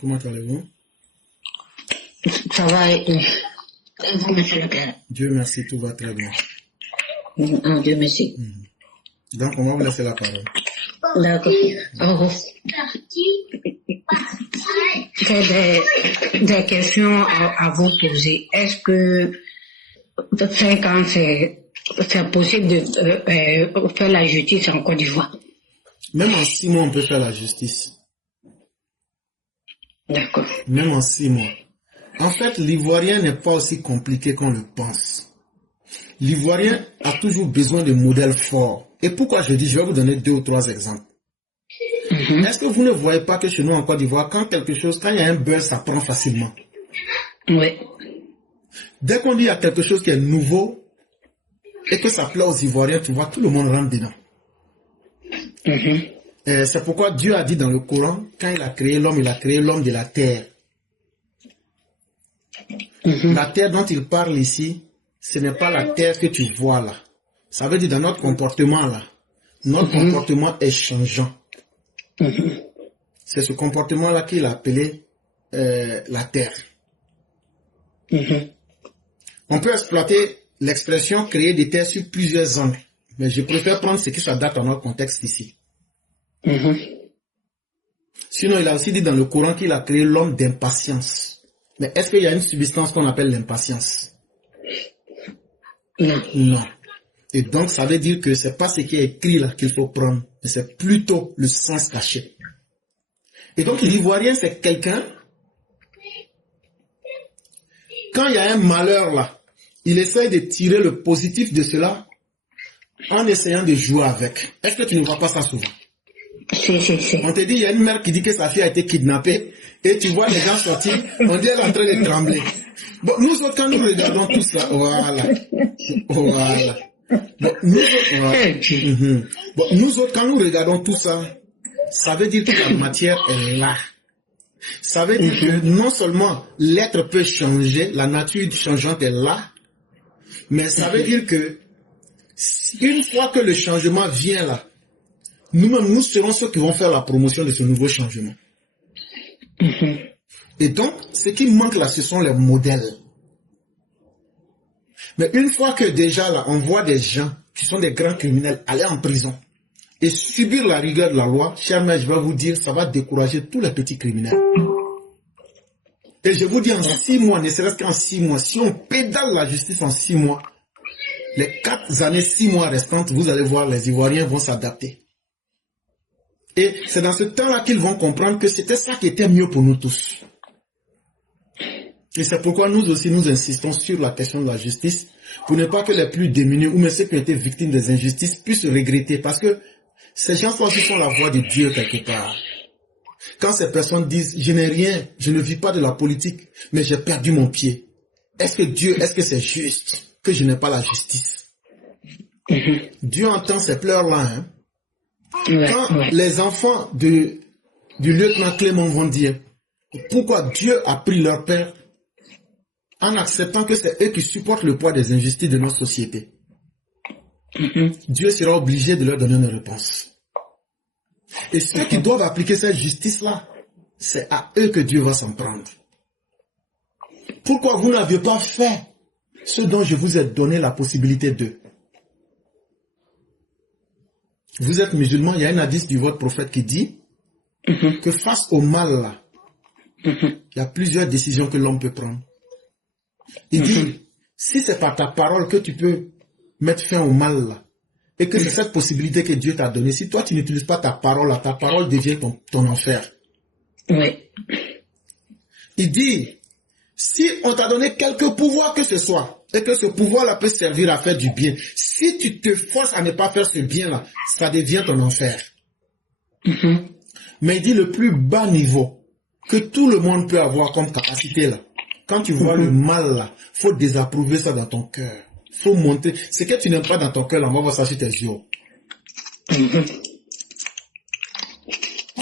Comment allez-vous? Ça va et vous, monsieur le père? Dieu merci, tout va très bien. Dieu merci. Donc, on va vous laisser la parole. D'accord. J'ai des questions à vous poser. Est-ce que 5 ans, c'est possible de faire la justice en Côte d'Ivoire? Même en 6 mois, on peut faire la justice. D'accord. Même en 6 mois. En fait, l'Ivoirien n'est pas aussi compliqué qu'on le pense. L'Ivoirien a toujours besoin de modèles forts. Et pourquoi je dis, je vais vous donner 2 ou 3 exemples. Est-ce que vous ne voyez pas que chez nous en Côte d'Ivoire, quand il y a un buzz, ça prend facilement? Oui. Dès qu'on dit qu'il y a quelque chose qui est nouveau et que ça plaît aux Ivoiriens, tu vois, tout le monde rentre dedans. C'est pourquoi Dieu a dit dans le Coran, quand il a créé l'homme de la terre. La terre dont il parle ici, ce n'est pas la terre que tu vois là. Ça veut dire dans notre comportement là, notre comportement est changeant. C'est ce comportement-là qu'il a appelé la terre. On peut exploiter l'expression créer des terres sur plusieurs angles, mais je préfère prendre ce qui s'adapte à notre contexte ici. Sinon, il a aussi dit dans le Coran qu'il a créé l'homme d'impatience. Mais est-ce qu'il y a une substance qu'on appelle l'impatience? Non. Non. Et donc, ça veut dire que c'est pas ce qui est écrit là qu'il faut prendre, mais c'est plutôt le sens caché. Et donc, l'Ivoirien, c'est quelqu'un, quand il y a un malheur là, il essaie de tirer le positif de cela en essayant de jouer avec. Est-ce que tu ne vois pas ça souvent? Si. On te dit, il y a une mère qui dit que sa fille a été kidnappée, et tu vois les gens sortir, on dit elle est en train de trembler. Bon, nous autres, quand nous regardons tout ça, voilà. Bon, nous autres, quand nous regardons tout ça, ça veut dire que la matière est là. Ça veut dire que non seulement l'être peut changer, la nature changeante est là, mais ça veut dire que une fois que le changement vient là, nous-mêmes, nous serons ceux qui vont faire la promotion de ce nouveau changement. Et donc, ce qui manque là, ce sont les modèles. Mais une fois que déjà là, on voit des gens qui sont des grands criminels aller en prison et subir la rigueur de la loi, cher mère, je vais vous dire, ça va décourager tous les petits criminels. Et je vous dis, en 6 mois, ne serait-ce qu'en 6 mois, si on pédale la justice en 6 mois, les 4 années, 6 mois restantes, vous allez voir, les Ivoiriens vont s'adapter. Et c'est dans ce temps-là qu'ils vont comprendre que c'était ça qui était mieux pour nous tous. Et c'est pourquoi nous aussi, nous insistons sur la question de la justice, pour ne pas que les plus démunis, ou même ceux qui ont été victimes des injustices, puissent regretter, parce que ces gens aussi sont la voix de Dieu quelque part. Quand ces personnes disent, je n'ai rien, je ne vis pas de la politique, mais j'ai perdu mon pied. Est-ce que c'est juste que je n'ai pas la justice? Dieu entend ces pleurs-là, hein. Quand les enfants du lieutenant Clément vont dire pourquoi Dieu a pris leur père en acceptant que c'est eux qui supportent le poids des injustices de notre société, Dieu sera obligé de leur donner une réponse. Et ceux qui doivent appliquer cette justice-là, c'est à eux que Dieu va s'en prendre. Pourquoi vous n'aviez pas fait ce dont je vous ai donné la possibilité de? Vous êtes musulman, il y a un hadith du votre prophète qui dit que face au mal là, il y a plusieurs décisions que l'homme peut prendre. Il dit, si c'est par ta parole que tu peux mettre fin au mal là, et que c'est cette possibilité que Dieu t'a donnée, si toi tu n'utilises pas ta parole là, ta parole devient ton enfer. Il dit, si on t'a donné quelque pouvoir que ce soit, et que ce pouvoir-là peut servir à faire du bien, si tu te forces à ne pas faire ce bien-là, ça devient ton enfer. Mais il dit le plus bas niveau que tout le monde peut avoir comme capacité là, quand tu vois le mal là, faut désapprouver ça dans ton cœur. Faut montrer. Ce que tu n'aimes pas dans ton cœur là, on va voir ça sur tes yeux.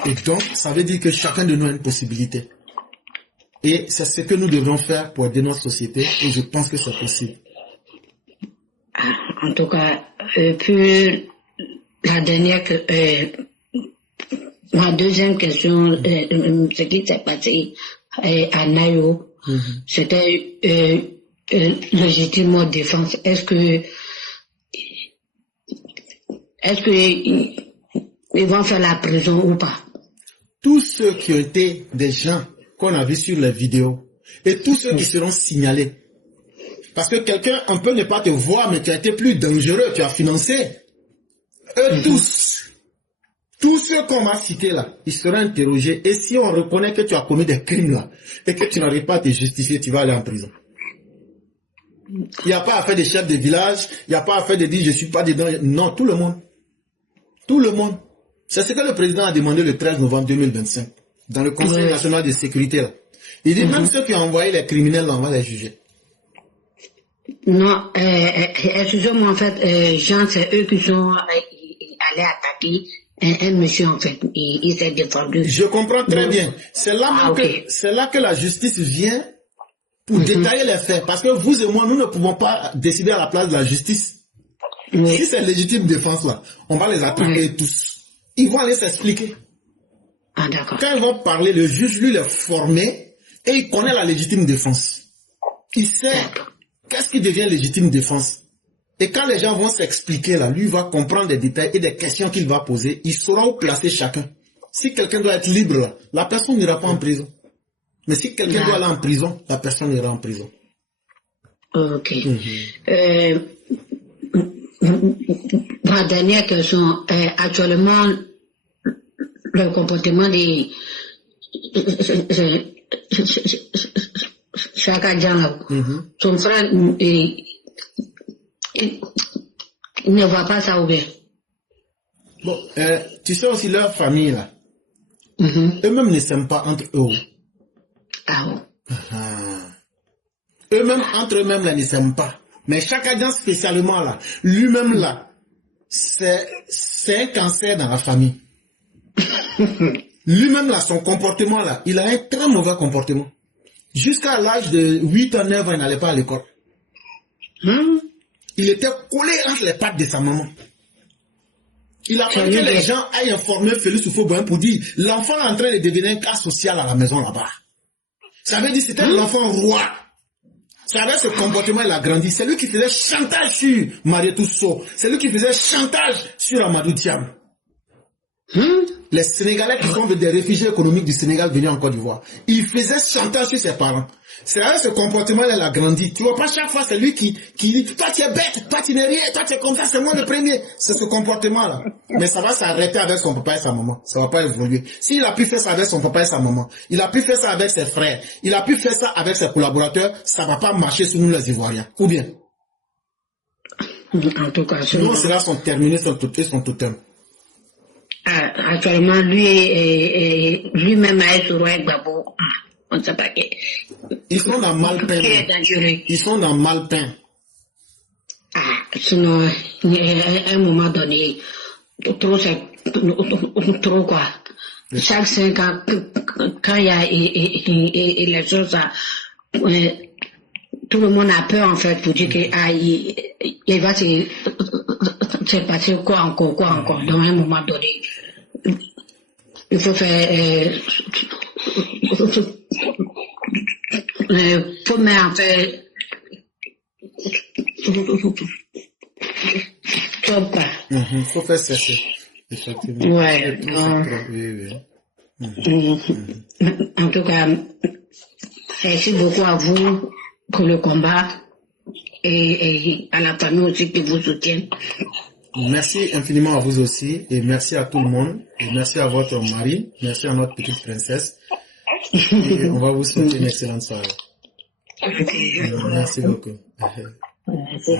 Et donc, ça veut dire que chacun de nous a une possibilité. Et c'est ce que nous devons faire pour aider notre société, et je pense que c'est possible. En tout cas, puis la dernière Ma deuxième question, ce qui s'est passé à Nayo, c'était légitime défense. Est-ce que ils vont faire la prison ou pas? Tous ceux qui ont été des gens qu'on a vus sur les vidéos et tous ceux qui seront signalés. Parce que quelqu'un, on peut ne pas te voir, mais tu as été plus dangereux, tu as financé. Eux tous ceux qu'on va citer là, ils seront interrogés. Et si on reconnaît que tu as commis des crimes là, et que tu n'arrives pas à te justifier, tu vas aller en prison. Il n'y a pas à faire des chefs de village, il n'y a pas à faire de dire je ne suis pas dedans. Non, tout le monde. Tout le monde. C'est ce que le président a demandé le 13 novembre 2025, dans le Conseil national de sécurité là. Il dit même ceux qui ont envoyé les criminels, là, on va les juger. Non, excusez-moi, en fait, Jean, c'est eux qui sont allés attaquer un monsieur, en fait. Il s'est défendu. Je comprends très bien. C'est là, c'est là que la justice vient pour détailler les faits. Parce que vous et moi, nous ne pouvons pas décider à la place de la justice. Si c'est légitime défense là, on va les attraper tous. Ils vont aller s'expliquer. Ah, d'accord. Quand ils vont parler, le juge, lui, est formé et il connaît la légitime défense. Il sait qu'est-ce qui devient légitime défense. Et quand les gens vont s'expliquer là, lui va comprendre des détails et des questions qu'il va poser. Il saura où placer chacun. Si quelqu'un doit être libre là, la personne n'ira pas en prison. Mais si quelqu'un doit aller en prison, la personne ira en prison. Ok. Ma dernière question, actuellement, le comportement des Chaka Djan, son frère, il ne voit pas ça ouvert. Bon, tu sais aussi leur famille là, eux-mêmes ne s'aiment pas entre eux. Ah bon. Eux-mêmes, entre eux-mêmes là, ne s'aiment pas. Mais Chaka Djan spécialement là, lui-même là, c'est un cancer dans la famille. Lui-même là, son comportement là, il a un très mauvais comportement. Jusqu'à l'âge de 8 ans, 9 ans, il n'allait pas à l'école. Il était collé entre les pattes de sa maman. Il a fallu que les gens aillent informer Félix Houphouët-Boigny pour dire l'enfant est en train de devenir un cas social à la maison là-bas. Ça veut dire que c'était l'enfant roi. Ça avait ce comportement, il a grandi. C'est lui qui faisait chantage sur Marietou Sow. C'est lui qui faisait chantage sur Amadou Thiam. Les Sénégalais qui sont des réfugiés économiques du Sénégal venus en Côte d'Ivoire. Il faisait chantage sur ses parents. C'est avec ce comportement, il a grandi. Tu vois pas, chaque fois, c'est lui qui dit, toi tu es bête, toi tu n'es rien, toi tu es comme ça, c'est moi le premier. C'est ce comportement-là. Mais ça va s'arrêter avec son papa et sa maman. Ça va pas évoluer. S'il a pu faire ça avec son papa et sa maman, il a pu faire ça avec ses frères, il a pu faire ça avec ses collaborateurs, ça va pas marcher sur nous les Ivoiriens. Ou bien? En tout cas, sinon, ceux-là sont terminés, son totem. Actuellement, lui-même a sur un Gbagbo. On ne sait pas qui. Ils sont dans Malpain. Ils sont dans Malpain. Sinon, à un moment donné, trop quoi. Chaque 5 ans, quand il y a les choses, tout le monde a peur en fait pour dire qu'il va se passer quoi encore. Dans un moment donné, il faut faire... faut mettre en fait... Il faut faire cesser. Effectivement. Ouais. En tout cas, merci beaucoup à vous pour le combat et à la famille aussi qui vous soutient. Merci infiniment à vous aussi et merci à tout le monde et merci à votre mari, merci à notre petite princesse et on va vous souhaiter une excellente soirée. Merci beaucoup. Merci.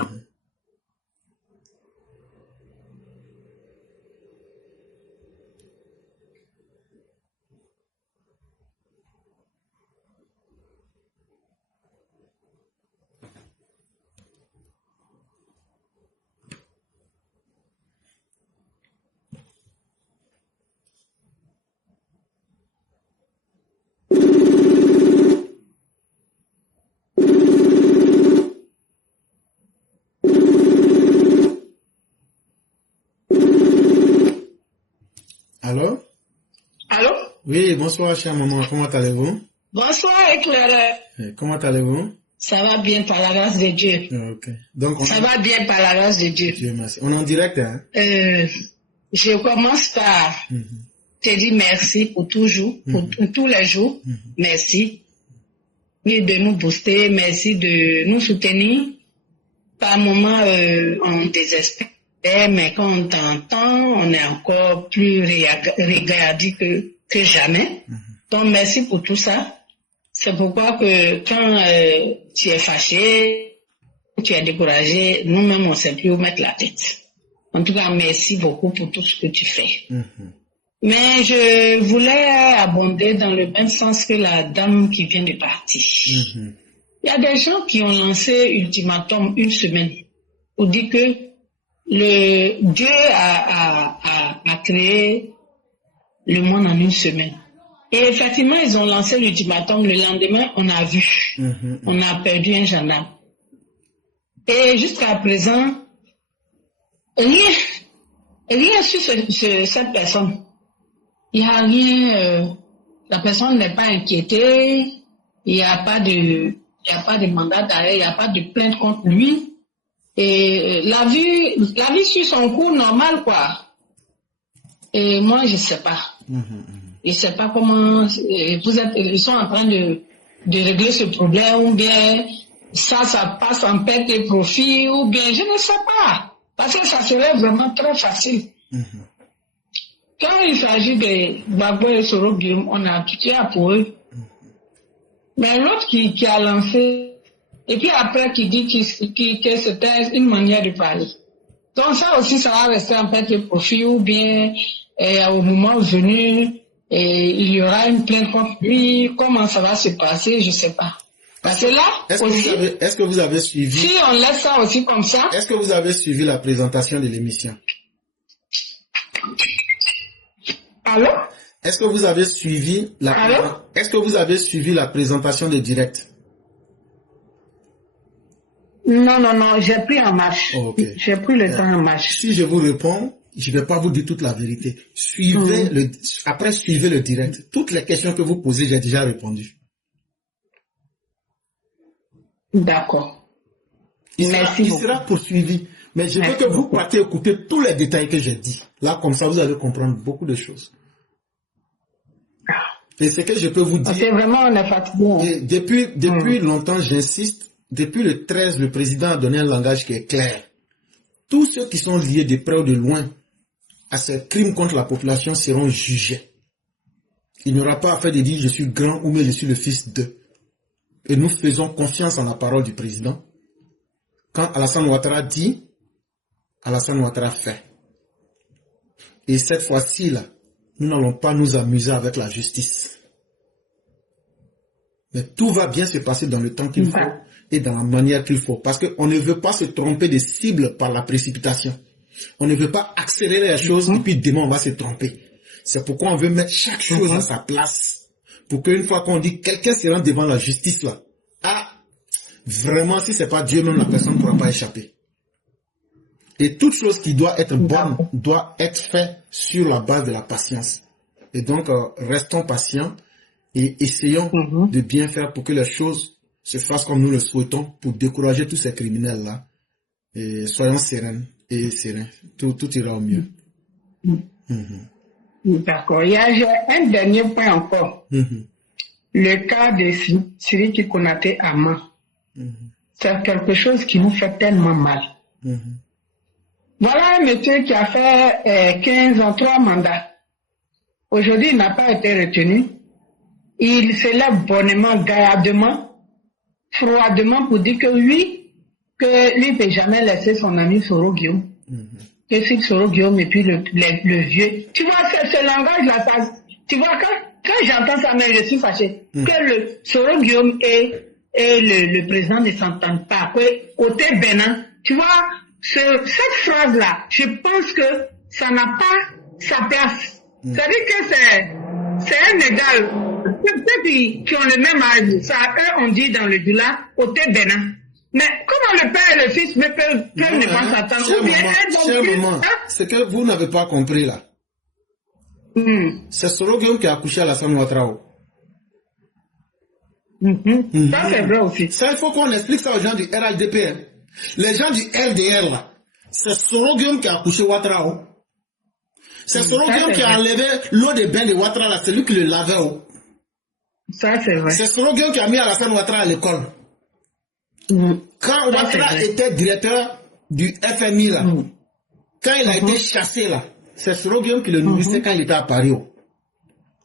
Alors? Oui, bonsoir, chère maman. Comment allez-vous? Bonsoir, éclaireur. Comment allez-vous? Ça va bien par la grâce de Dieu. Ok. Donc, ça va bien par la grâce de Dieu. Dieu merci. On est en direct, hein? Je commence par te dire merci pour toujours, pour tous les jours. Merci. Et de nous booster, merci de nous soutenir. Par moments, on désespère, mais quand on t'entend, on est encore plus regardé que jamais. Donc, merci pour tout ça. C'est pourquoi que quand tu es fâché, tu es découragé, nous-mêmes, on ne sait plus où mettre la tête. En tout cas, merci beaucoup pour tout ce que tu fais. Mais je voulais abonder dans le même sens que la dame qui vient de partir. Il y a des gens qui ont lancé ultimatum une semaine pour dire que Dieu a créé le monde en une semaine. Et effectivement, ils ont lancé l'ultimatum. Le lendemain, on a vu. On a perdu un gendarme. Et jusqu'à présent, rien sur cette personne. Il n'y a rien, la personne n'est pas inquiétée, il n'y a pas de mandat d'arrêt, il n'y a pas de plainte contre lui. Et la vie suit son cours normal, quoi. Et moi, je ne sais pas. Je ne sais pas comment ils sont en train de régler ce problème, ou bien ça passe en perte et profit, ou bien je ne sais pas. Parce que ça serait vraiment très facile. Quand il s'agit de Gbagbo et Soro Guillaume, on a tout pour eux. Mais l'autre qui a lancé, et puis après qui dit que c'était une manière de parler. Donc ça aussi, ça va rester en perte et profit, ou bien au moment venu, il y aura une plainte contre lui. Comment ça va se passer, je ne sais pas. Parce que là, est-ce que vous avez suivi? Si on laisse ça aussi comme ça. Est-ce que vous avez suivi la présentation de l'émission? Allô? Est-ce que vous avez suivi la présentation de direct? Non, j'ai pris en marche. Okay. J'ai pris le temps en marche. Si je vous réponds, je ne vais pas vous dire toute la vérité. Suivez le direct. Toutes les questions que vous posez, j'ai déjà répondu. D'accord. Il sera poursuivi. Mais je veux que vous partiez écouter tous les détails que j'ai dit. Là, comme ça, vous allez comprendre beaucoup de choses. Et ce que je peux vous dire... C'est vraiment, on est fatigué. Depuis longtemps, j'insiste, depuis le 13, le président a donné un langage qui est clair. Tous ceux qui sont liés de près ou de loin à ces crimes contre la population seront jugés. Il n'y aura pas à faire de dire je suis grand ou mais je suis le fils d'eux. Et nous faisons confiance en la parole du président. Quand Alassane Ouattara dit, Alassane Ouattara fait. Et cette fois-ci, là, nous n'allons pas nous amuser avec la justice. Mais tout va bien se passer dans le temps qu'il faut et dans la manière qu'il faut. Parce qu'on ne veut pas se tromper de cible par la précipitation. On ne veut pas accélérer la chose et puis demain on va se tromper. C'est pourquoi on veut mettre chaque chose à sa place. Pour qu'une fois qu'on dit quelqu'un se rend devant la justice là, vraiment si c'est pas Dieu même la personne ne pourra pas échapper. Et toute chose qui doit être bonne doit être faite sur la base de la patience. Et donc restons patients et essayons de bien faire pour que les choses se fassent comme nous le souhaitons pour décourager tous ces criminels là. Et soyons sereins et sereins. Tout ira au mieux. D'accord. Il y a un dernier point encore. Le cas de Siriki Konaté Ama. C'est quelque chose qui nous fait tellement mal. Voilà un monsieur qui a fait 15 ans, 3 mandats. Aujourd'hui, il n'a pas été retenu. Il se lève bonnement, gaillardement, froidement pour dire que oui, que lui ne peut jamais laisser son ami Soro Guillaume. Que si Soro Guillaume et puis le vieux. Tu vois, ce langage-là, tu vois, quand j'entends ça, mais je suis fâché. Que le Soro Guillaume et le président ne s'entendent pas. Que côté Bénin, tu vois, cette phrase-là, je pense que ça n'a pas sa place. C'est-à-dire que c'est un égal. Ceux qui ont le même âge, ça, eux, on dit dans le Dula, côté Bénin. Mais comment le père et le fils peuvent ne pas s'attendre? C'est que vous n'avez pas compris là. C'est Soro Guillaume qui a accouché Alassane Ouattara. Ça, c'est vrai aussi. Ça, il faut qu'on explique ça aux gens du RHDP. Hein. Les gens du RDR, là, c'est Soro Guillaume qui a accouché Ouattara. C'est Soro Guillaume qui a enlevé l'eau de bain de Ouattara, là, c'est lui qui le lavait. Ça, c'est vrai. C'est Soro Guillaume qui a mis Alassane Ouattara à l'école. Quand Ouattara était directeur du FMI, là, quand il a été chassé, là, c'est Soro Guillaume qui le nourrissait quand il était à Paris.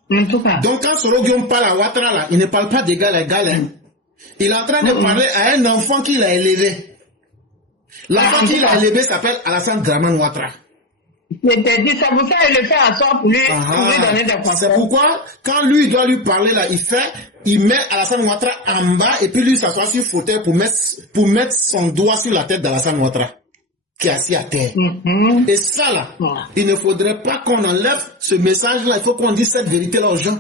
En tout cas. Donc quand Soro Guillaume parle à Ouattara, là, il ne parle pas d'égal à égal. Hein. Il est en train de parler à un enfant qu'il a élevé. L'enfant qu'il a élevé s'appelle Alassane Dramane Ouattara. Il t'a dit, ça vous fait le faire à soi pour lui donner des conseils. C'est pourquoi, quand lui, il doit lui parler, là, il met Alassane Ouattara en bas et puis lui s'assoit sur le fauteuil pour mettre son doigt sur la tête d'Alassane Ouattara, qui est assis à terre. Et ça, là, il ne faudrait pas qu'on enlève ce message-là, il faut qu'on dise cette vérité-là aux gens.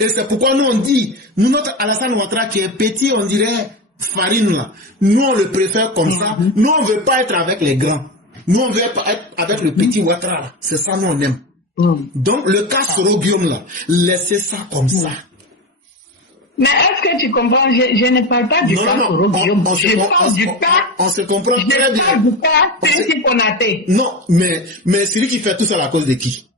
Et c'est pourquoi nous, on dit, nous, notre Alassane Ouattara qui est petit, on dirait farine, là. Nous, on le préfère comme ça. Nous, on ne veut pas être avec les grands. Nous, on veut être avec le petit Ouattara. C'est ça, nous, on aime. Donc, le cas Soro Guillaume, là, laissez ça comme ça. Mais est-ce que tu comprends? Je ne parle pas du cas Soro Guillaume. Je parle du cas. On se comprend très bien. Je parle du cas Siri Konaté. Non, mais Siri qui fait tout ça à la cause de qui?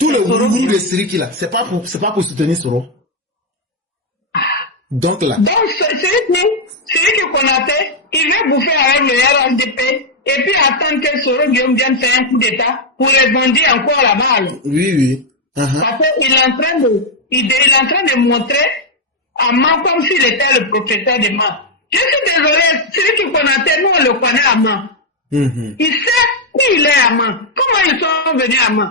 Tout le boulot de Siri qui là, c'est pas pour soutenir Soro. Donc là. Donc, Siri Konaté, il veut bouffer avec le RHDP et puis attendre que Soro Guillaume vienne faire un coup d'État pour rebondir encore la balle. Oui. Parce qu'il est en train de montrer à Man comme s'il était le propriétaire de Man. Je suis désolé, Siri Konaté, nous on le connaît à Man. Il sait où il est à Man. Comment ils sont venus à Man.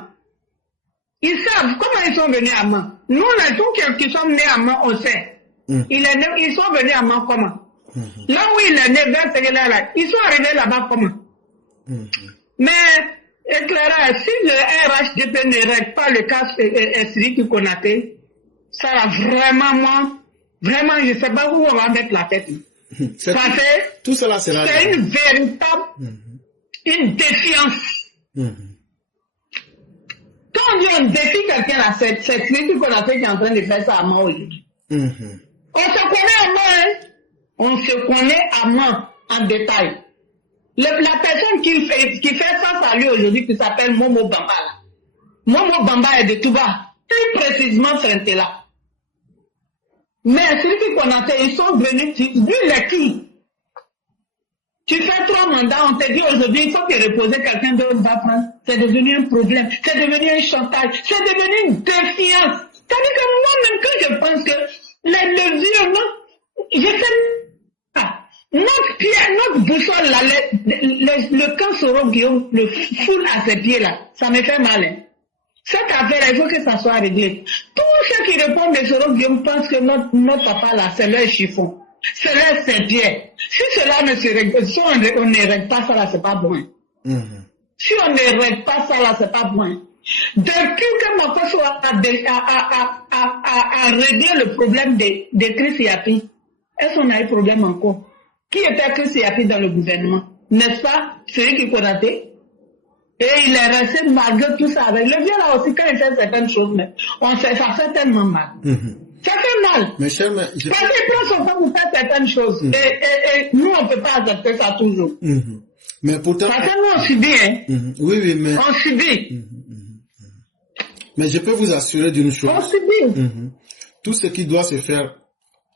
Ils savent comment ils sont venus à Man. Nous, les gens qui sont nés à Man, on sait. Ils sont venus à Man comment? Là où il est né, vers ce là, ils sont arrivés là-bas comment? Mais, éclairage, si le RHDP ne règle pas le cas Siri Konaté, ça va vraiment, je ne sais pas où on va mettre la tête. Tout cela, c'est une véritable une défiance. Quand on défie quelqu'un là, c'est Siri Konaté qui est en train de faire ça à moi aujourd'hui. On se connaît à moi, hein? On se connaît à moi en détail. La personne qui fait face à lui aujourd'hui, qui s'appelle Momo Bamba là. Momo Bamba est de Touba, plus précisément Frentela. Mais Siri Konaté, ils sont venus, lui les qui? Tu fais 3 mandats, on te dit aujourd'hui, il faut que reposer quelqu'un d'autre va prendre. C'est devenu un problème, c'est devenu un chantage, c'est devenu une défiance. C'est-à-dire que moi-même, quand je pense que le vieux, non, je sais pas. Notre pied, notre boussole, là, le camp Soro Guillaume, le foule à ses pieds là, ça me fait mal. Hein. Cette affaire, il faut que ça soit réglé. Tous ceux qui répondent de Soro Guillaume pensent que notre papa là, c'est leur chiffon. C'est leur Saint-Pierre. Si cela ne se règle, si on ne règle pas ça là, c'est pas bon. Si on ne règle pas ça là, c'est pas bon. Depuis que Makosso a réglé le problème de Chris Yapi, est-ce qu'on a eu problème encore? Qui était Chris Yapi dans le gouvernement? N'est-ce pas? Siri Konaté. Et il est resté malgré tout ça. Avec le vieux là aussi, quand il fait certaines choses, mais ça fait tellement mal. Ça fait mal. Mais cher, parce qu'il prend son temps pour faire certaines choses. Et nous, on ne peut pas accepter ça toujours. Mais pourtant. Parce que nous, on subit, hein. Oui, mais. On subit. Mais je peux vous assurer d'une chose. On subit. Tout ce qui doit se faire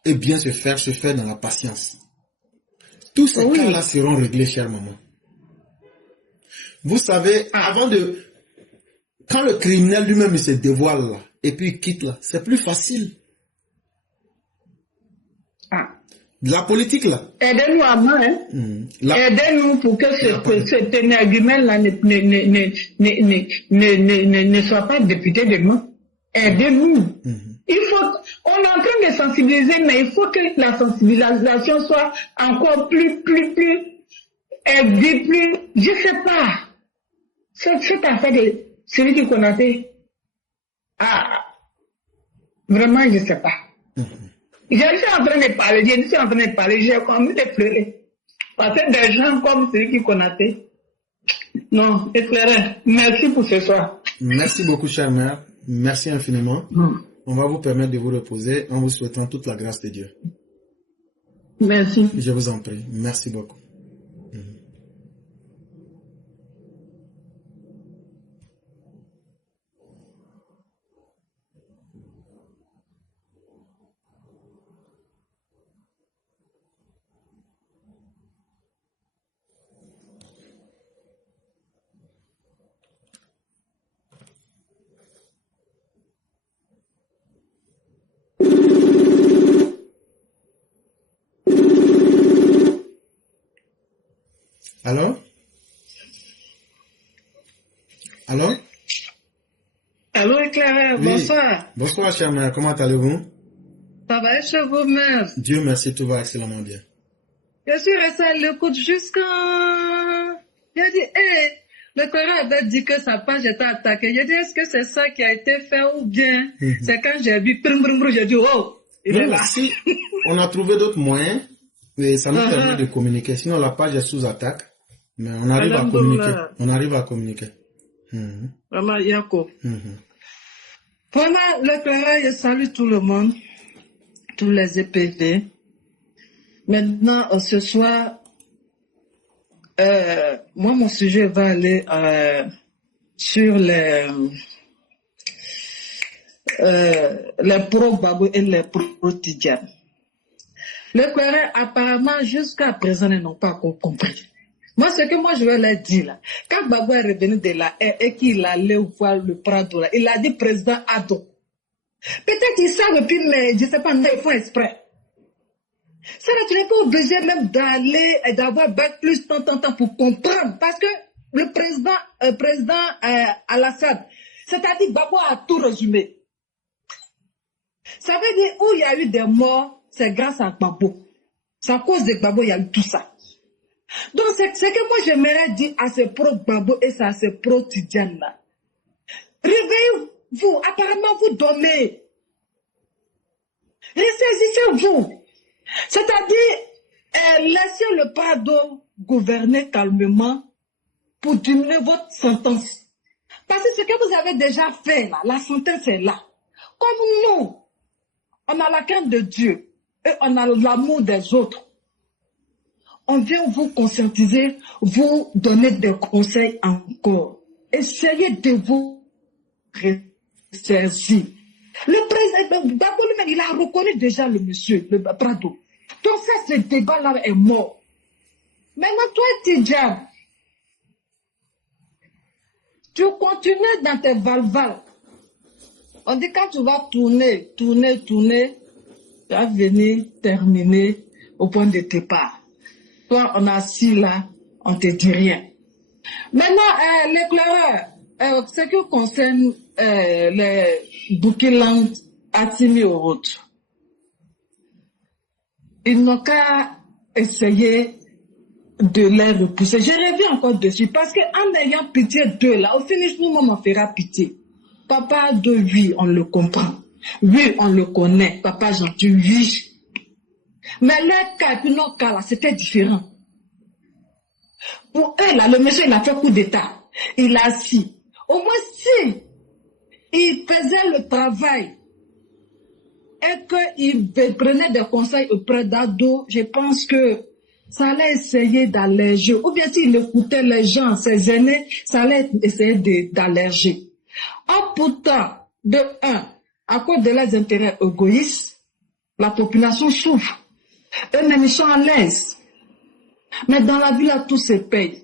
et bien se fait dans la patience. Tous ces cas-là seront réglés, chère maman. Vous savez, quand le criminel lui-même il se dévoile là, et puis il quitte là, c'est plus facile. La politique là. Aidez-nous à main, hein. Aidez-nous pour que cet énergumène là ne soit pas député de moi. Aidez-nous. On est en train de sensibiliser, mais il faut que la sensibilisation soit encore plus, je sais pas. Cette affaire de Siri Konaté, vraiment, je sais pas. Je suis en train de parler, j'ai envie de pleurer. Parce que des gens comme Siri Konaté, Non, éclairé. Merci pour ce soir. Merci beaucoup, chère mère. Merci infiniment. On va vous permettre de vous reposer en vous souhaitant toute la grâce de Dieu. Merci. Je vous en prie. Merci beaucoup. Allô? Allô? Allô, Éclairé, Oui. bonsoir. Bonsoir, chère mère. Comment allez-vous? Ça va être chez vous-même. Dieu merci, tout va excellemment bien. Je suis restée à l'écoute jusqu'à... J'ai dit, le Coran avait dit que sa page était attaquée. J'ai dit, est-ce que c'est ça qui a été fait ou bien c'est quand j'ai vu, j'ai dit, oh, il est Non, là. si on a trouvé d'autres moyens, et ça nous permet de communiquer. Sinon, la page est sous attaque, mais on arrive à communiquer. On arrive à communiquer. Vraiment, Yako. Vraiment, le Coran, je salue tout le monde, tous les EPV. Maintenant, ce soir, moi, mon sujet va aller sur les pro-Gbagbo et les pro-Tidjane. Le Coran, apparemment, jusqu'à présent, ils n'ont pas encore compris. Moi, ce que moi, je vais leur dire, là, quand Gbagbo est revenu de la haie et qu'il allait voir le Prado, là, il a dit président Ado. Peut-être qu'ils savent, puis, mais je ne sais pas, ils font exprès. Ça, là, tu n'es pas obligé même d'aller et d'avoir plus temps pour comprendre. Parce que le président Alassane, c'est-à-dire Gbagbo a tout résumé. Ça veut dire où il y a eu des morts, c'est grâce à Gbagbo. C'est à cause de Gbagbo il y a eu tout ça. Donc, c'est ce que moi j'aimerais dire à ces pro-Gbagbo et à ces pro-Tidjane là. Réveillez-vous, apparemment vous dormez. Ressaisissez-vous. C'est-à-dire, laissez le Prado gouverner calmement pour diminuer votre sentence. Parce que ce que vous avez déjà fait là, la sentence est là. Comme nous, on a la crainte de Dieu et on a l'amour des autres. On vient vous conscientiser, vous donner des conseils encore. Essayez de vous ressaisir. Le président Gbagbo lui-même, il a reconnu déjà le monsieur, le Prado. Donc ça, ce débat-là est mort. Maintenant, toi, Tidjane, tu continues dans tes valvales. On dit quand tu vas tourner, tu vas venir terminer au point de départ. Toi, on est assis là, on te dit rien. Maintenant, l'éclaireur, ce qui concerne les Boukiland Atimi Orot, ils n'ont qu'à essayer de les repousser. Je reviens encore dessus parce qu'en ayant pitié d'eux là, au finish, nous-mêmes on fera pitié. Papa de oui, on le comprend. Oui, on le connaît. Papa gentil, oui. Mais leur cas, puis nos cas là, c'était différent. Pour eux là, le monsieur il a fait coup d'état. Il a assis. Au moins si il faisait le travail et qu'il prenait des conseils auprès d'Ado, je pense que ça allait essayer d'alléger. Ou bien s'il écoutait les gens, ses aînés, ça allait essayer d'alléger. En pourtant, de un, à cause de leurs intérêts égoïstes, la population souffre. Eux-mêmes, ils sont à l'aise. Mais dans la vie, là, tout se paye.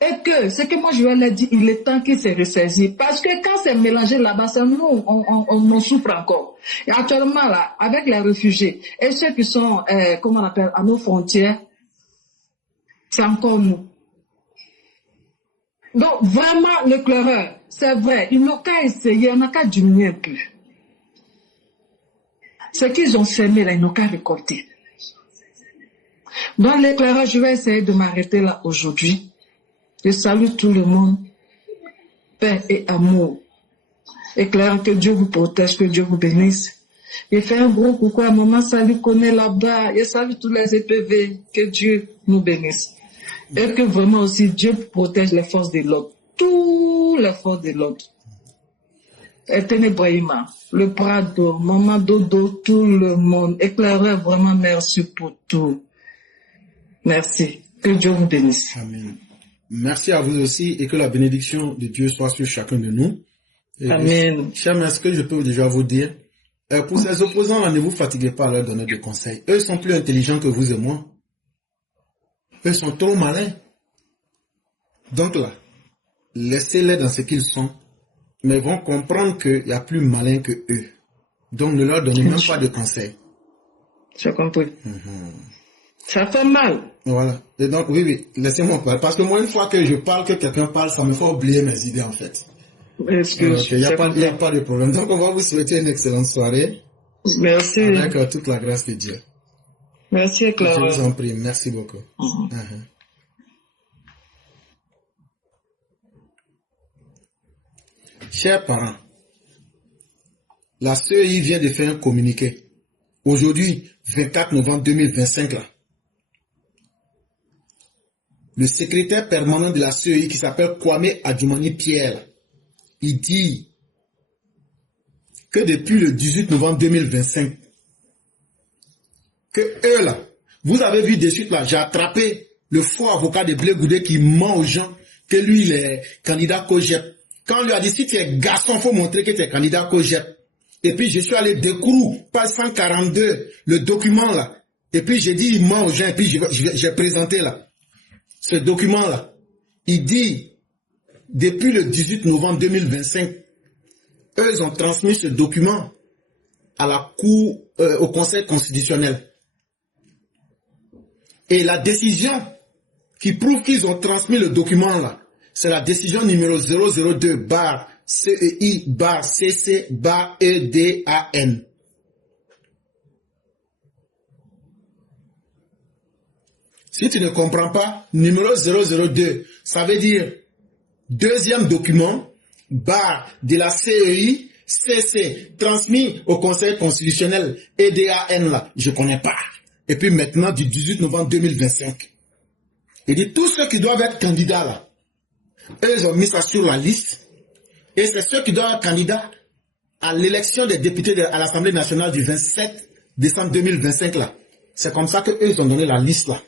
Et que, ce que moi je vais leur dire, il est temps qu'ils se ressaisissent. Parce que quand c'est mélangé là-bas, c'est nous, on souffre encore. Et actuellement, là, avec les réfugiés, et ceux qui sont, comment on appelle, à nos frontières, c'est encore nous. Donc, vraiment, l'éclaireur, c'est vrai, ils n'ont qu'à essayer, ils n'ont qu'à diminuer un peu. Ce qu'ils ont semé, là, ils n'ont qu'à récolter. Dans l'éclaireur, je vais essayer de m'arrêter là aujourd'hui. Je salue tout le monde. Paix et amour. Éclaireur, que Dieu vous protège, que Dieu vous bénisse. Je fais un gros coucou à maman, salut, connaît là-bas. Je salue tous les EPV. Que Dieu nous bénisse. Et que vraiment aussi Dieu protège les forces de l'ordre. Toutes les forces de l'ordre. Etene Brahima, le Prado, Maman Dodo, tout le monde. Éclaireur, vraiment merci pour tout. Merci. Que Dieu vous bénisse. Amen. Merci à vous aussi et que la bénédiction de Dieu soit sur chacun de nous. Et Amen. Chers, est-ce que je peux déjà vous dire, pour ces opposants-là, ne vous fatiguez pas à leur donner des conseils. Eux sont plus intelligents que vous et moi. Eux sont trop malins. Donc là, laissez-les dans ce qu'ils sont, mais ils vont comprendre qu'il y a plus malin que eux. Donc ne leur donnez même pas de conseils. J'ai compris. Ça fait mal. Voilà. Et donc, oui, laissez-moi parler. Parce que moi, une fois que je parle, que quelqu'un parle, ça me fait oublier mes idées, en fait. Excuse. Il n'y a pas de problème. Donc, on va vous souhaiter une excellente soirée. Merci. Avec toute la grâce de Dieu. Merci, Clara. Je vous en prie. Merci beaucoup. Chers parents, la CEI vient de faire un communiqué. Aujourd'hui, 24 novembre 2025, là, le secrétaire permanent de la CEI qui s'appelle Kwame Adjumani Pierre, il dit que depuis le 18 novembre 2025, que eux là, vous avez vu de suite là, j'ai attrapé le faux avocat de Blé Goudé qui ment aux gens que lui il est candidat COGEP. Quand on lui a dit si tu es garçon, il faut montrer que tu es candidat COGEP. Et puis je suis allé découvrir, page 142, le document là. Et puis j'ai dit il ment aux gens et puis j'ai présenté là. Ce document-là, il dit, depuis le 18 novembre 2025, eux ils ont transmis ce document à la Cour, au Conseil constitutionnel. Et la décision qui prouve qu'ils ont transmis le document-là, c'est la décision numéro 002-CEI-CC-EDAN. Si tu ne comprends pas, numéro 002, ça veut dire deuxième document, de la CEI, CC, transmis au Conseil constitutionnel, EDAN là, je ne connais pas. Et puis maintenant, du 18 novembre 2025. Il dit, tous ceux qui doivent être candidats là, eux, ils ont mis ça sur la liste. Et c'est ceux qui doivent être candidats à l'élection des députés à l'Assemblée nationale du 27 décembre 2025 là. C'est comme ça qu'eux, ils ont donné la liste là.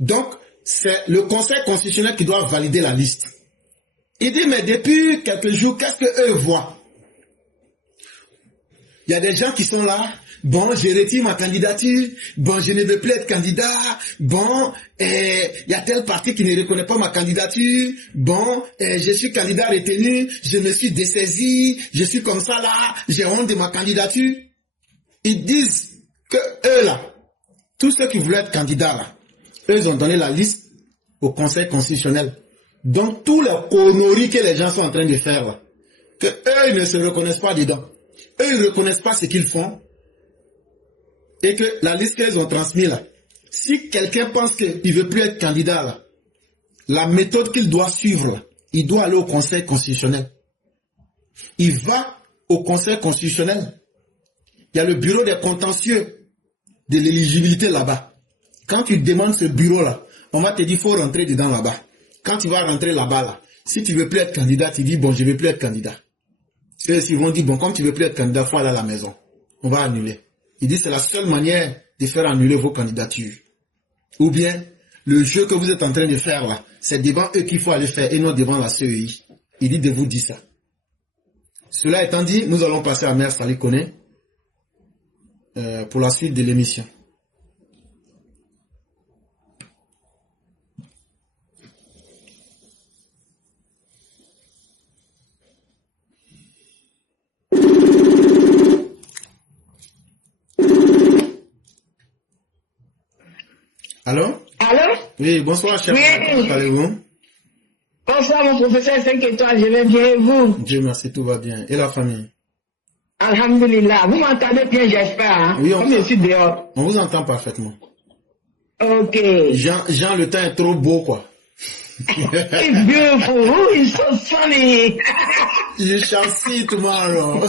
Donc, c'est le Conseil constitutionnel qui doit valider la liste. Il dit, mais depuis quelques jours, qu'est-ce qu'eux voient? Il y a des gens qui sont là, bon, je retire ma candidature, bon, je ne veux plus être candidat, bon, il y a tel parti qui ne reconnaît pas ma candidature, bon, je suis candidat retenu, je me suis dessaisi, je suis comme ça là, j'ai honte de ma candidature. Ils disent que eux là, tous ceux qui voulaient être candidats là, eux, ils ont donné la liste au Conseil constitutionnel. Donc, tous les conneries que les gens sont en train de faire, là, que eux, ils ne se reconnaissent pas dedans. Eux, ils ne reconnaissent pas ce qu'ils font. Et que la liste qu'ils ont transmise, là, si quelqu'un pense qu'il ne veut plus être candidat, là, la méthode qu'il doit suivre, là, il doit aller au Conseil constitutionnel. Il va au Conseil constitutionnel. Il y a le bureau des contentieux de l'éligibilité là-bas. Quand tu demandes ce bureau-là, on va te dire, il faut rentrer dedans là-bas. Quand tu vas rentrer là-bas, là, si tu ne veux plus être candidat, tu dis, bon, je ne veux plus être candidat. Et ils vont dire, bon, comme tu ne veux plus être candidat, il faut aller à la maison. On va annuler. Il dit, c'est la seule manière de faire annuler vos candidatures. Ou bien, le jeu que vous êtes en train de faire là, c'est devant eux qu'il faut aller faire et non devant la CEI. Il dit de vous dire ça. Cela étant dit, nous allons passer à Mère Sali Kone pour la suite de l'émission. Allô? Allô? Oui, bonsoir, chef. Oui. Comment allez-vous? Bonsoir, mon professeur 5 étoiles, je vais bien et vous? Dieu merci, tout va bien. Et la famille? Alhamdulillah. Vous m'entendez bien, j'espère, hein? Oui, Comme je suis dehors. On vous entend parfaitement. Ok. Jean, le temps est trop beau, quoi. It's beautiful. Ooh, it's so funny. You shall see tomorrow.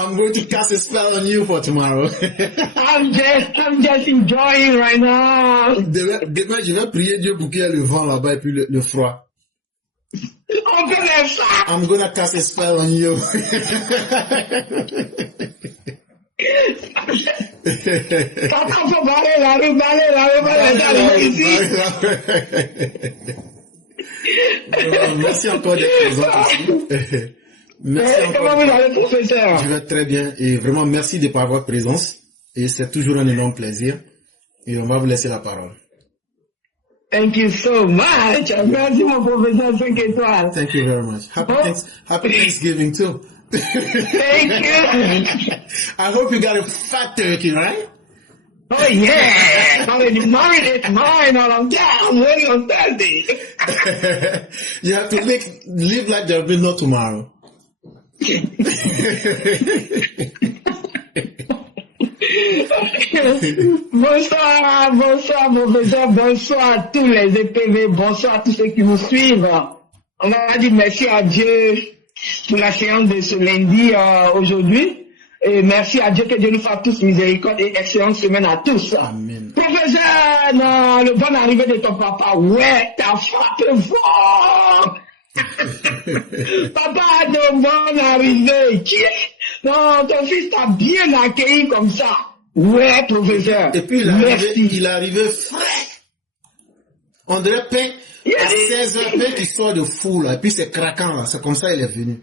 I'm going to cast a spell on you for tomorrow. I'm just enjoying right now. Demain, je vais prier Dieu pour qu'il y ait le vent là-bas et puis le froid. On peut faire ça. I'm gonna cast a spell on you. Papa, faut parler là, ici. Merci encore d'être présent ici. Merci encore. Comment vous allez, professeur? Je vais très bien et vraiment merci de par votre présence et c'est toujours un énorme plaisir et on va vous laisser la parole. Thank you so much. Merci mon professeur 5 étoiles. Thank you very much. Happy Thanksgiving too. Thank you. I hope you got a fat turkey, right? Oh yeah. Mine all on time. I'm waiting on Thursday. You have to live like there'll be no tomorrow. Bonsoir, professeur, bonsoir à tous les EPV, bonsoir à tous ceux qui nous suivent. On va dire merci à Dieu pour la séance de ce lundi aujourd'hui. Et merci à Dieu, que Dieu nous fasse tous miséricorde et excellente semaine à tous. Amen. Professeur, non, le bon arrivée de ton papa, ouais, t'as frappé fort. Papa, de bon arrivée. Non, ton fils t'a bien accueilli comme ça. Ouais, professeur. Et puis il est arrivé frais. On dirait pain à 16h, pain qui sort de fou là. Et puis c'est craquant là. C'est comme ça il est venu.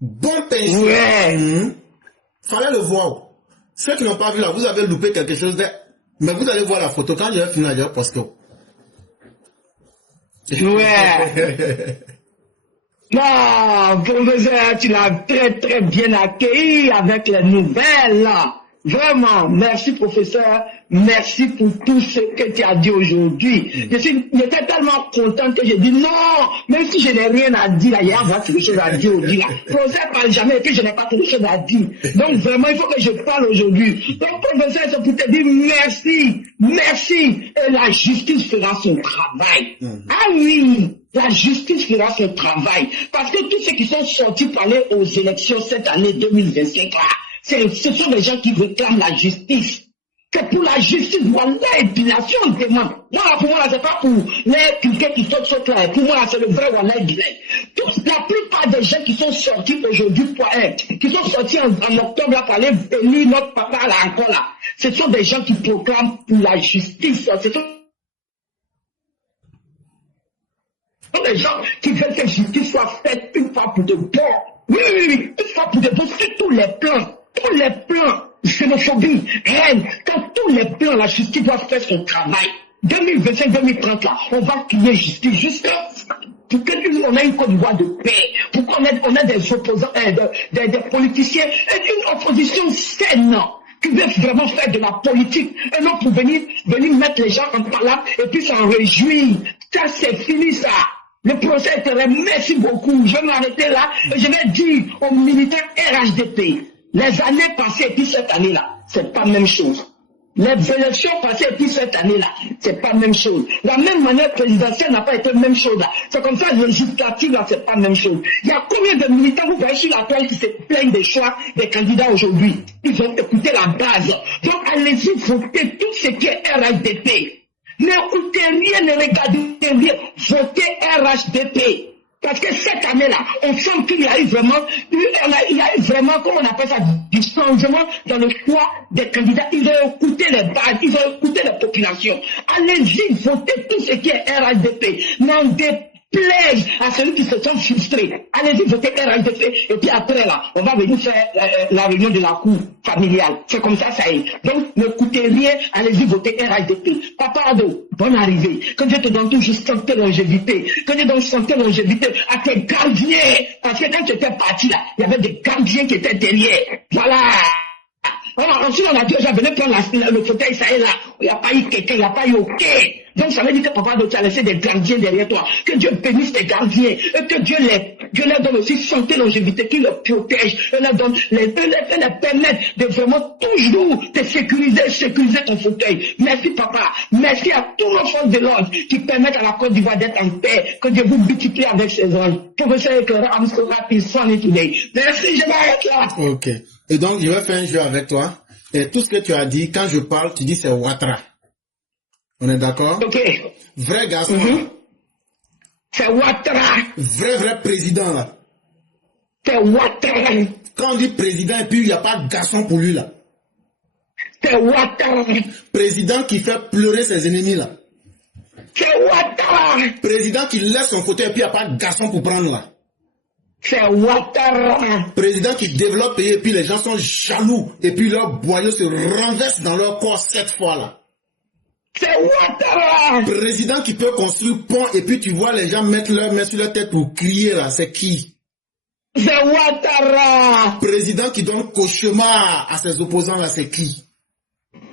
Bon pain. Ouais. Fallait le voir. Ceux qui n'ont pas vu là, vous avez loupé quelque chose de... Mais vous allez voir la photo. Quand je vais finir, je vais poster. Ouais. Non, professeur, tu l'as très très bien accueilli avec les nouvelles là. Vraiment, merci professeur, merci pour tout ce que tu as dit aujourd'hui. J'étais tellement content que j'ai dit non, même si je n'ai rien à dire là, il y a quelque chose à dire aujourd'hui là. Professeur parle jamais et puis je n'ai pas quelque chose à dire. Donc vraiment, il faut que je parle aujourd'hui. Donc professeur, c'est pour te dire merci, merci. Et la justice fera son travail. Ah oui. La justice fera son travail. Parce que tous ceux qui sont sortis pour aller aux élections cette année 2025 là, ce sont des gens qui réclament la justice. C'est pour la justice, voilà, épilation demande. Moi, pour moi, c'est pas pour les cliquets qui sautent là. Pour moi, c'est le vrai voilà. La plupart des gens qui sont sortis aujourd'hui, qui sont sortis en octobre là, pour aller élire notre papa là encore là, ce sont des gens qui proclament pour la justice. Ce sont des gens qui veulent que la justice soit faite une fois pour de bon. Oui, une fois pour de bon, sur tous les plans. Tous les plans, xénophobie, haine, quand tous les plans, la justice doit faire son travail. 2025-2030 là, on va crier justice jusqu'à pour qu'on ait une Côte d'Ivoire de paix, pour qu'on ait des opposants, des politiciens, et une opposition saine qui veut vraiment faire de la politique, et non pour venir mettre les gens en palabre et puis s'en réjouir. Ça, c'est fini ça. Le procès est terminé. Merci beaucoup. Je vais m'arrêter là et je vais dire aux militaires RHDP, les années passées et puis cette année-là, c'est pas la même chose. Les élections passées et puis cette année-là, c'est pas la même chose. La même manière présidentielle n'a pas été la même chose là. C'est comme ça, législative là, c'est pas la même chose. Il y a combien de militants, vous voyez sur la toile, qui se plaignent des choix des candidats aujourd'hui? Ils vont écouter la base. Donc allez-y, votez tout ce qui est RHDP. N'écoutez rien, ne regardez rien. Votez RHDP. Parce que cette année-là, on sent qu'il y a eu vraiment, comment on appelle ça, du changement dans le choix des candidats. Ils ont écouté les bases, ils ont écouté les populations. Allez-y, votez tout ce qui est RHDP. N'en déplaise à celui qui se sent frustré. Allez-y, votez RHDP. Et puis après là, on va venir faire la réunion de la cour familiale. C'est comme ça, ça y est. Donc, n'écoutez rien, allez-y, votez RHDP. Papa Ado, bonne arrivée. Que Dieu te donne toujours santé, longévité. Que Dieu donne santé, longévité à tes gardiens. Parce que quand tu étais parti là, il y avait des gardiens qui étaient derrière. Voilà. Voilà, ensuite, on a dit aux gens, venez prendre le fauteuil, ça est là. Il n'y a pas eu quelqu'un, il n'y a pas eu OK. Donc, ça veut dire que papa, tu as laissé des gardiens derrière toi. Que Dieu bénisse tes gardiens. Et que Dieu leur donne aussi santé, longévité, qu'il les protège. Et leur donne, les permettre de vraiment toujours te sécuriser ton fauteuil. Merci, papa. Merci à tous nos forces de l'ordre qui permettent à la Côte d'Ivoire d'être en paix. Que Dieu vous multiplie avec ses anges. Professeur Éclaireur, I'm so happy, sunny today. Merci, je m'arrête là. Ok. Et donc, je vais faire un jeu avec toi. Et tout ce que tu as dit, quand je parle, tu dis c'est Ouattara. On est d'accord? Ok. Vrai garçon. C'est Ouattara. Vrai président, là. C'est Ouattara. Quand on dit président, et puis il n'y a pas de garçon pour lui, là. C'est Ouattara. Président qui fait pleurer ses ennemis, là. C'est Ouattara. Président qui laisse son fauteuil, et puis il n'y a pas de garçon pour prendre, là. C'est Ouattara. Président qui développe pays, et puis les gens sont jaloux, et puis leurs boyaux se renversent dans leur corps 7 fois, là. C'est Ouattara. Président qui peut construire pont, et puis tu vois les gens mettre leurs mains sur leur tête pour crier, là. C'est qui? C'est Ouattara. Président qui donne cauchemar à ses opposants, là, c'est qui?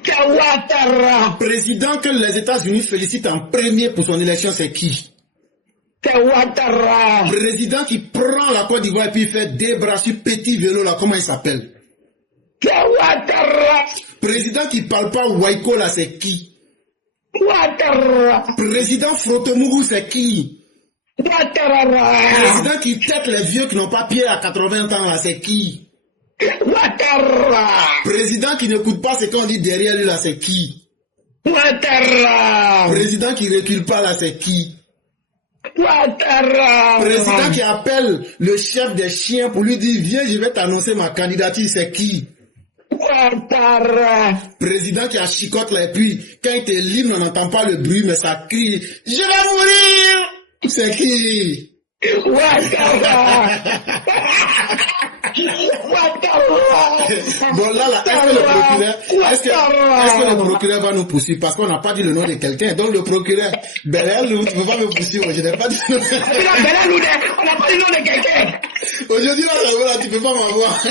C'est Ouattara. Président que les États-Unis félicitent en premier pour son élection, c'est qui? C'est Ouattara. Président qui prend la Côte d'Ivoire et puis il fait des bras sur petit vélo, là, comment il s'appelle? C'est Ouattara. Président qui parle pas Waiko, là, c'est qui? Ouattara. Président Frotomougou, c'est qui? Ouattara. Président qui tête les vieux qui n'ont pas pied à 80 ans, là, c'est qui? Ouattara. Président qui n'écoute pas ce qu'on dit derrière lui, là, c'est qui? Ouattara. Président qui recule pas, là, c'est qui? Ouattara. Président qui appelle le chef des chiens pour lui dire, viens, je vais t'annoncer ma candidature, c'est qui? Ouattara. Président qui a chicote là, et puis quand il est libre, on n'entend pas le bruit, mais ça crie, je vais mourir! C'est qui? Ouattara. Bon là, est-ce que le procureur va nous poursuivre? Parce qu'on n'a pas dit le nom de quelqu'un. Donc le procureur, Belalou, tu ne peux pas me poursuivre. Je n'ai pas dit le nom. Belalou, on n'a pas dit le nom de quelqu'un. Aujourd'hui là, tu ne peux pas m'avoir.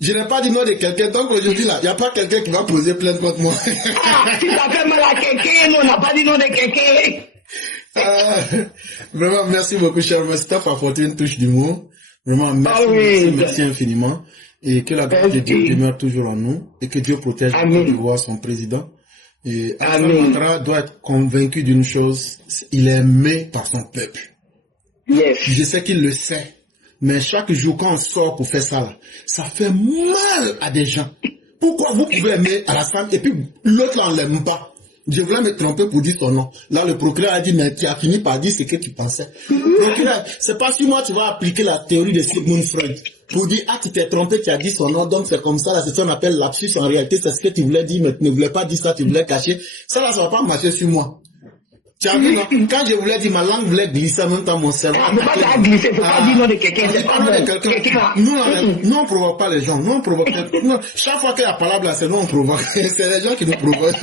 Je n'ai pas dit nom de quelqu'un, donc aujourd'hui là, il n'y a pas quelqu'un qui va poser plainte contre moi. Si ça fait mal à quelqu'un, nous on n'a pas dit nom de quelqu'un. Vraiment, merci beaucoup, cher monsieur. Tu as apporté une touche d'humour. Vraiment, merci infiniment. Et que la grâce de Dieu demeure toujours en nous. Et que Dieu protège la Côte d'Ivoire, son président. Et Alassane Ouattara doit être convaincu d'une chose, il est aimé par son peuple. Yes. Je sais qu'il le sait. Mais chaque jour, quand on sort pour faire ça, là, ça fait mal à des gens. Pourquoi vous pouvez aimer Alassane et puis l'autre là, on l'aime pas? Je voulais me tromper pour dire son nom. Là, le procureur a dit, mais tu as fini par dire ce que tu pensais. Procureur, c'est pas si moi tu vas appliquer la théorie de Sigmund Freud pour dire, ah, tu t'es trompé, tu as dit son nom, donc c'est comme ça, là, c'est ce qu'on appelle lapsus. En réalité, c'est ce que tu voulais dire, mais tu ne voulais pas dire ça, tu voulais cacher. Ça là, ça va pas marcher sur moi. Tu as vu, non? Quand je voulais dire, ma langue voulait glisser en même temps mon cerveau. Ah, mais pas ça glisser, faut pas dire nom de quelqu'un. C'est pas nom de quelqu'un. Nous, on provoque pas les gens. Nous, on provoque. Non, chaque fois qu'il y a la parole là, c'est nous, on provoque. C'est les gens qui nous provoquent.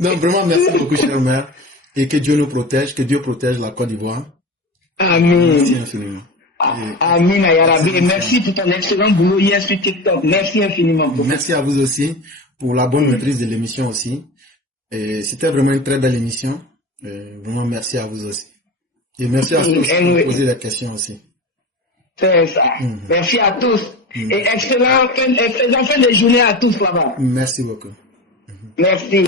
Donc, vraiment, merci beaucoup, chère mère. Et que Dieu nous protège, que Dieu protège la Côte d'Ivoire. Amen. Merci infiniment. Amen, Ayarabi. Merci pour ton excellent boulot hier sur TikTok. Merci infiniment. Merci à vous aussi pour la bonne maîtrise de l'émission aussi. Et c'était vraiment une très belle émission. Et vraiment, merci à vous aussi. Et merci à ceux qui ont posé des questions aussi. C'est ça. Merci à tous. Et excellent fin de journée à tous là-bas. Merci beaucoup. Merci.